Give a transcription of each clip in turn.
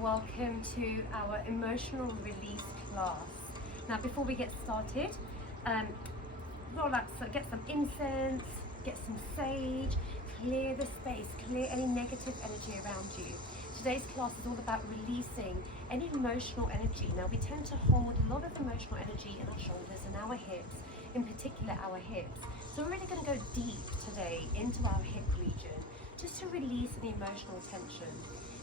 welcome to our emotional release class. Now before we get started, relax, so get some incense, get some sage, clear the space, clear any negative energy around you. Today's class is all about releasing any emotional energy. Now we tend to hold a lot of emotional energy in our shoulders and our hips, in particular our hips. So we're really going to go deep today into our hip region, just to release any emotional tension.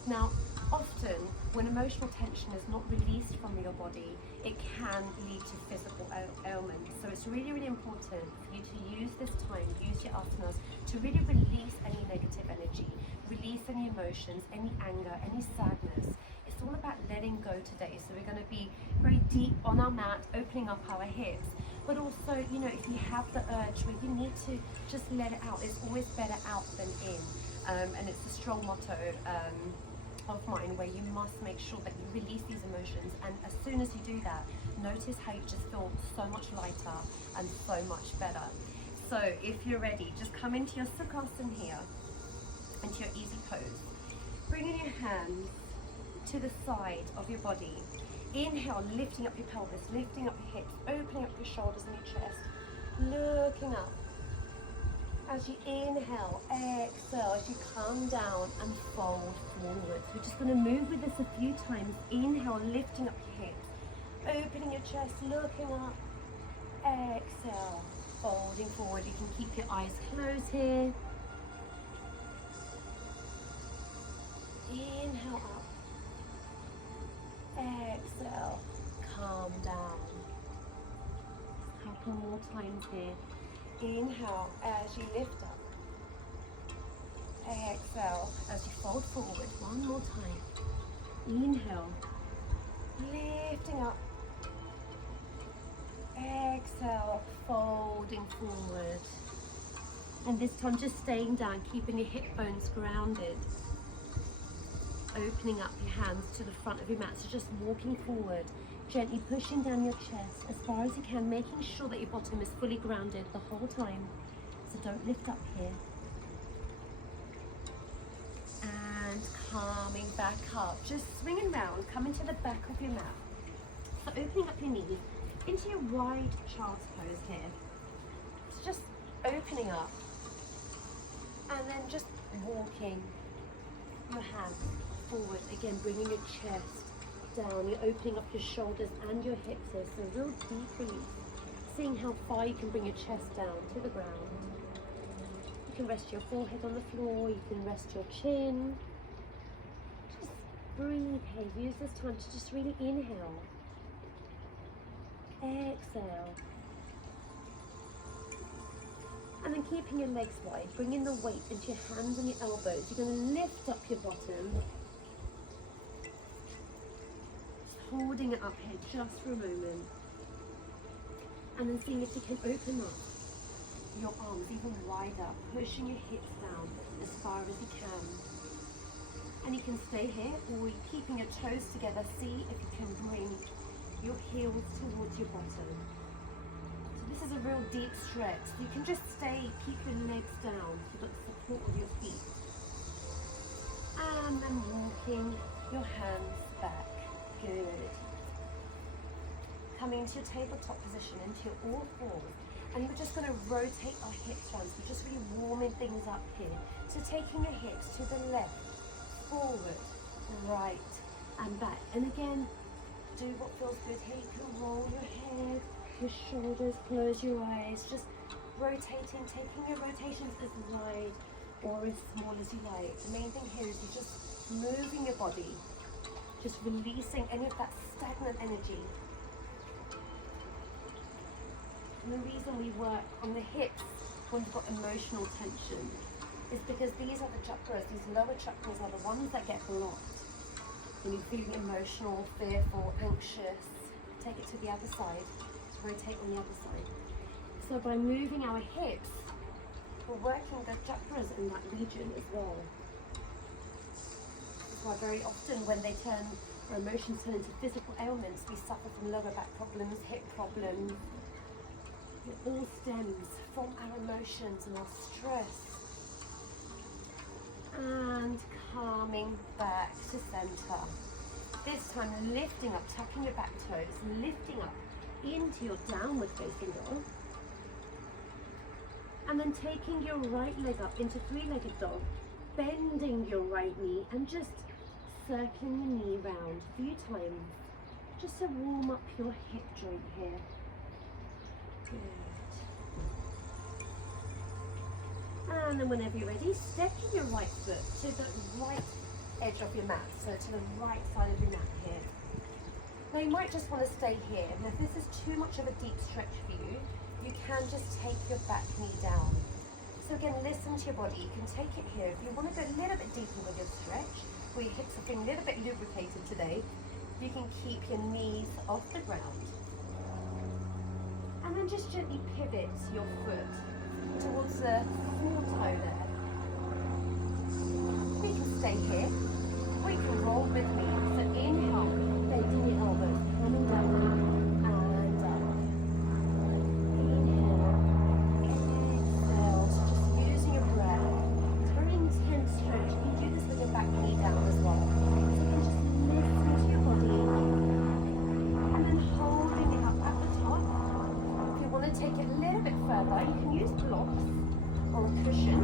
Now, often when emotional tension is not released from your body, it can lead to physical ailments. So it's really, really important for you to use this time, use your asanas, to really release any negative energy, release any emotions, any anger, any sadness. It's all about letting go today. So we're going to be very deep on our mat, opening up our hips. But also, you know, if you have the urge where you need to just let it out, it's always better out than in. And it's a strong motto of mine, where you must make sure that you release these emotions, and as soon as you do that, notice how you just feel so much lighter and so much better. So if you're ready, just come into your sukhasana here, into your easy pose, bringing your hands to the side of your body. Inhale, lifting up your pelvis, lifting up your hips, opening up your shoulders and your chest, looking up. As you inhale, exhale, as you come down and fold forward. So we're just going to move with this a few times. Inhale, lifting up your hips, opening your chest, looking up. Exhale, folding forward. You can keep your eyes closed here. Inhale up. Exhale, calm down. A couple more times here. Inhale as you lift up. Exhale as you fold forward. One more time. Inhale, lifting up. Exhale, folding forward. And this time just staying down, keeping your hip bones grounded. Opening up your hands to the front of your mat, so just walking forward, gently pushing down your chest as far as you can, making sure that your bottom is fully grounded the whole time. So don't lift up here. And calming back up, just swinging round, coming to the back of your mat. So opening up your knees into your wide child's pose here. So just opening up and then just walking your hands forward, again bringing your chest down. You're opening up your shoulders and your hips here, so real deep release, seeing how far you can bring your chest down to the ground. You can rest your forehead on the floor, you can rest your chin. Just breathe here, use this time to just really inhale, exhale, and then keeping your legs wide, bringing the weight into your hands and your elbows. You're going to lift up your bottom, holding it up here just for a moment, and then seeing if you can open up your arms even wider, pushing your hips down as far as you can. And you can stay here, or keeping your toes together, see if you can bring your heels towards your bottom. So this is a real deep stretch. You can just stay, keep your legs down for the support of your feet, and then walking your hands back. Good. Coming into your tabletop position, into your all fours, and we're just going to rotate our hips around. So we're just really warming things up here. So taking your hips to the left, forward, right, and back. And again, do what feels good here. You can roll your head, your shoulders, close your eyes, just rotating, taking your rotations as wide or as small as you like. The main thing here is you're just moving your body, just releasing any of that stagnant energy. And the reason we work on the hips when we've got emotional tension is because these are the chakras, these lower chakras are the ones that get blocked. When you're feeling emotional, fearful, anxious, take it to the other side, to rotate on the other side. So by moving our hips, we're working the chakras in that region as well. That's why very often when our emotions turn into physical ailments, we suffer from lower back problems, hip problems. It all stems from our emotions and our stress. And calming back to center. This time lifting up, tapping your back toes, lifting up into your downward facing dog. And then taking your right leg up into three-legged dog, bending your right knee and just circling your knee round a few times, just to warm up your hip joint here. Good. And then whenever you're ready, stepping your right foot to the right edge of your mat, so to the right side of your mat here. Now you might just want to stay here. Now if this is too much of a deep stretch for you, you can just take your back knee down. So again, listen to your body. You can take it here. If you want to go a little bit deeper with your stretch, where your hips are feeling a little bit lubricated today, you can keep your knees off the ground. And then just gently pivot your foot towards the full toe there. You can stay here, or you can roll with me. So inhale, bending your elbows, coming down and up. Inhale, exhale, so just using your breath. It's a very intense stretch. You can do this with your back knee down as well. So you can just listen to your body, and then holding it up at the top. If you want to take it a little bit further, you can use blocks or a cushion.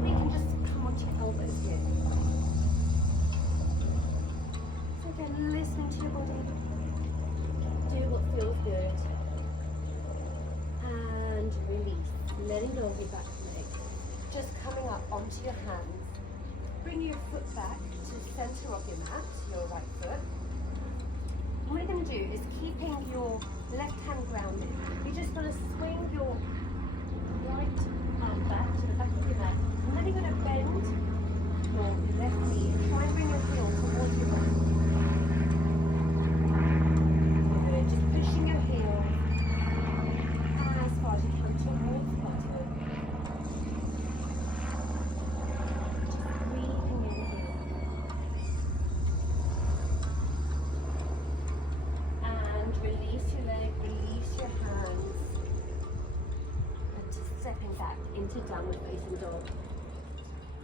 We can just come onto your elbows here. So again, listening to your body. Do what feels good. And release. Letting go of your back leg. Just coming up onto your hands. Bring your foot back to the center of your mat, your right foot. What you're going to do is keeping your left hand grounded. You're just going to swing your right arm back to the back of your mat, and then you're going to bend your left knee and try and bring your heel towards your back. Good, just pushing your heel as far as you can towards the bottom. Just breathing in here. And release your leg, release your hands. Stepping back into downward facing dog.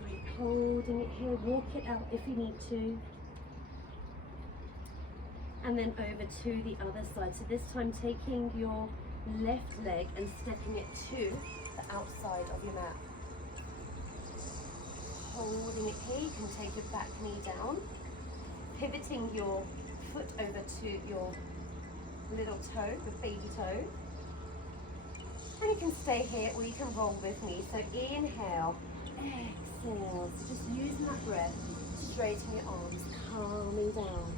Great, holding it here, walk it out if you need to. And then over to the other side. So this time taking your left leg and stepping it to the outside of your mat. Holding it here, you can take your back knee down. Pivoting your foot over to your little toe, the baby toe. And you can stay here or you can roll with me. So inhale, exhale. So just using that breath, straighten your arms, calming down.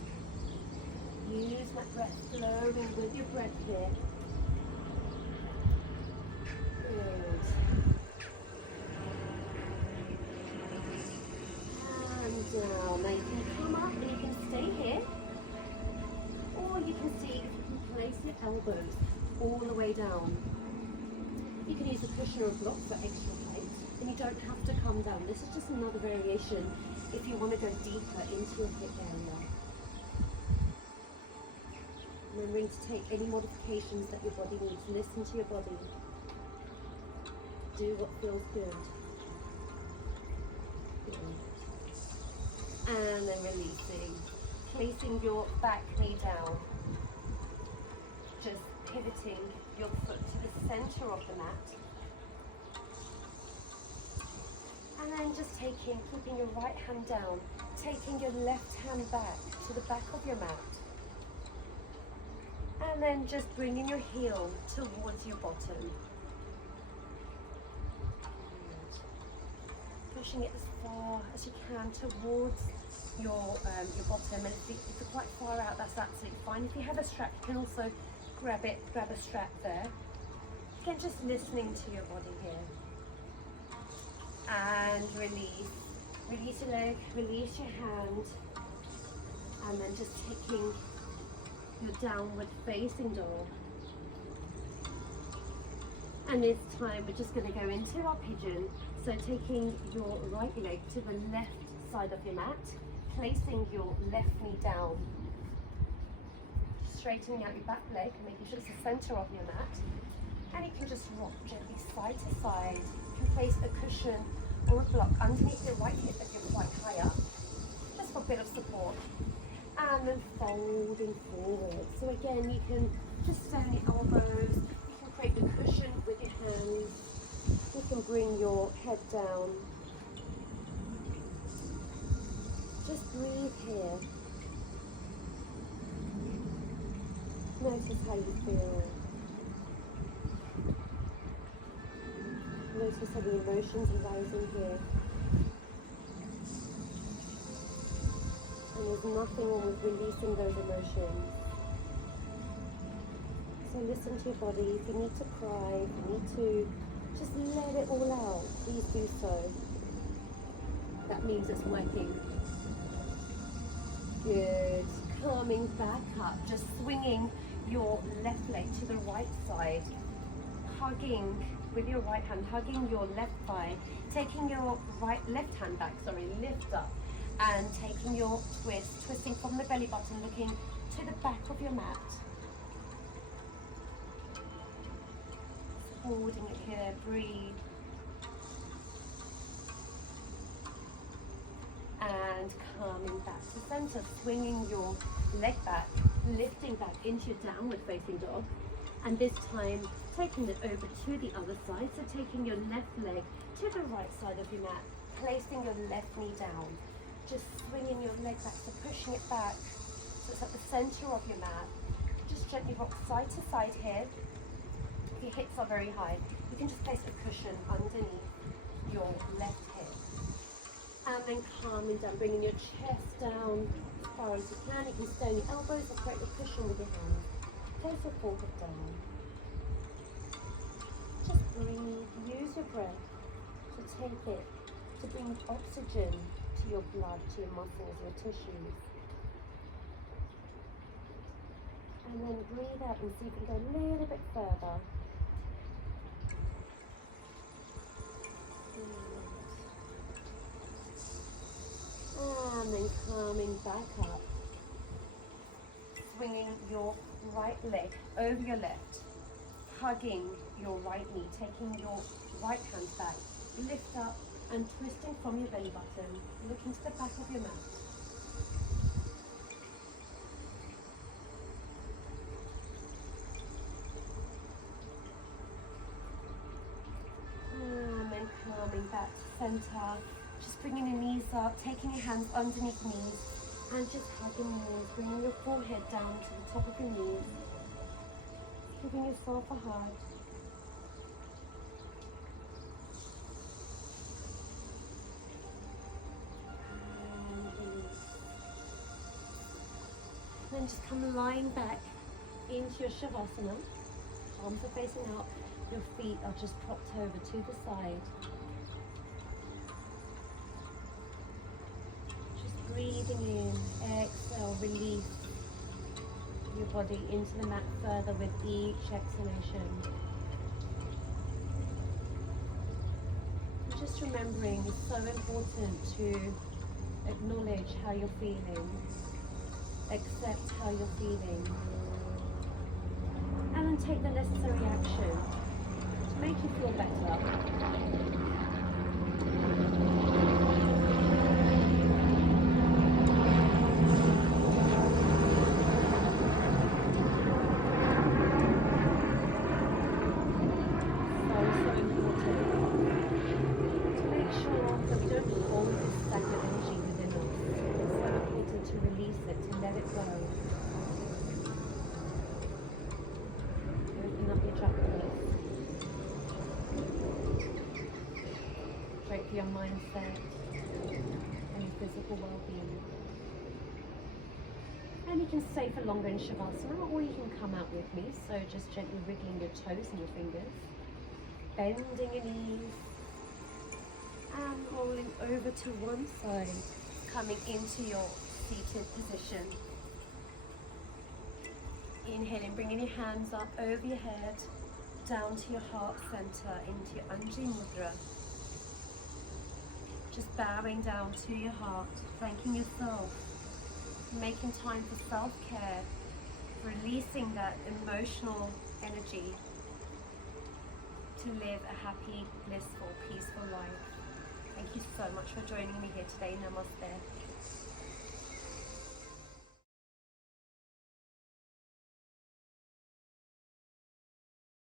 Use that breath, flowing with your breath here. Good. And down. Now you can come up and you can stay here. Or you can see if you can place your elbows all the way down. You can use a cushion or a block for extra height, and you don't have to come down. This is just another variation if you want to go deeper into your hip area. Remembering to take any modifications that your body needs. Listen to your body. Do what feels good. Good. And then releasing. Placing your back knee down. Just pivoting your foot to the center of the mat. And then just keeping your right hand down, taking your left hand back to the back of your mat. And then just bringing your heel towards your bottom. And pushing it as far as you can towards your bottom. And if you're quite far out, that's absolutely fine. If you have a strap, you can also grab a strap there. Again, just listening to your body here. And release. Release your leg, release your hand. And then just taking your downward facing dog. And this time we're just going to go into our pigeon. So taking your right leg to the left side of your mat, placing your left knee down, straightening out your back leg, making sure it's the center of your mat. And you can just rock gently side to side. You can place a cushion or a block underneath your right hip if you're quite high up, just for a bit of support. and then folding forward. So again, you can just stay on the elbows, you can create the cushion with your hands, you can bring your head down. Just breathe here. Notice how you feel. Notice how the emotions are rising here. And there's nothing wrong with releasing those emotions. So listen to your body. If you need to cry, if you need to just let it all out, please do so. That means it's working. Good. Coming back up, just swinging your left leg to the right side, hugging with your right hand, hugging your left thigh, taking your left hand back, lift up, and taking your twist, twisting from the belly button, looking to the back of your mat. Holding it here, breathe. And coming back to center, swinging your leg back, lifting back into your downward facing dog. And this time, taking it over to the other side. So taking your left leg to the right side of your mat, placing your left knee down. Just swinging your leg back, so pushing it back. So it's at the center of your mat. Just gently rock side to side here. If your hips are very high, you can just place a cushion underneath your left hip. And then calming down, bringing your chest down as far as you can. You can stay on your elbows or create a cushion with your hands. Place your forehead down. Just breathe, use your breath to take it, to bring oxygen to your blood, to your muscles, your tissues. And then breathe out and see if you can go a little bit further. And then coming back up, swinging your right leg over your left, hugging your right knee, taking your right hand back, lift up and twisting from your belly button, looking to the back of your mat. And then coming back to center. Just bringing your knees up, taking your hands underneath knees, and just hugging your knees, bringing your forehead down to the top of your knees, giving yourself a hug. And release. Then just come lying back into your Shavasana. Arms are facing out, your feet are just propped over to the side. Breathing in, exhale, release your body into the mat further with each exhalation. And just remembering, it's so important to acknowledge how you're feeling, accept how you're feeling, and then take the necessary action to make you feel better. For your mindset and your physical well-being. And you can stay for longer in Shavasana, or you can come out with me. So just gently wriggling your toes and your fingers, bending your knees, and rolling over to one side, coming into your seated position. Inhaling, bringing your hands up over your head, down to your heart center, into your Anjali Mudra. Just bowing down to your heart, thanking yourself, making time for self-care, releasing that emotional energy to live a happy, blissful, peaceful life. Thank you so much for joining me here today. Namaste.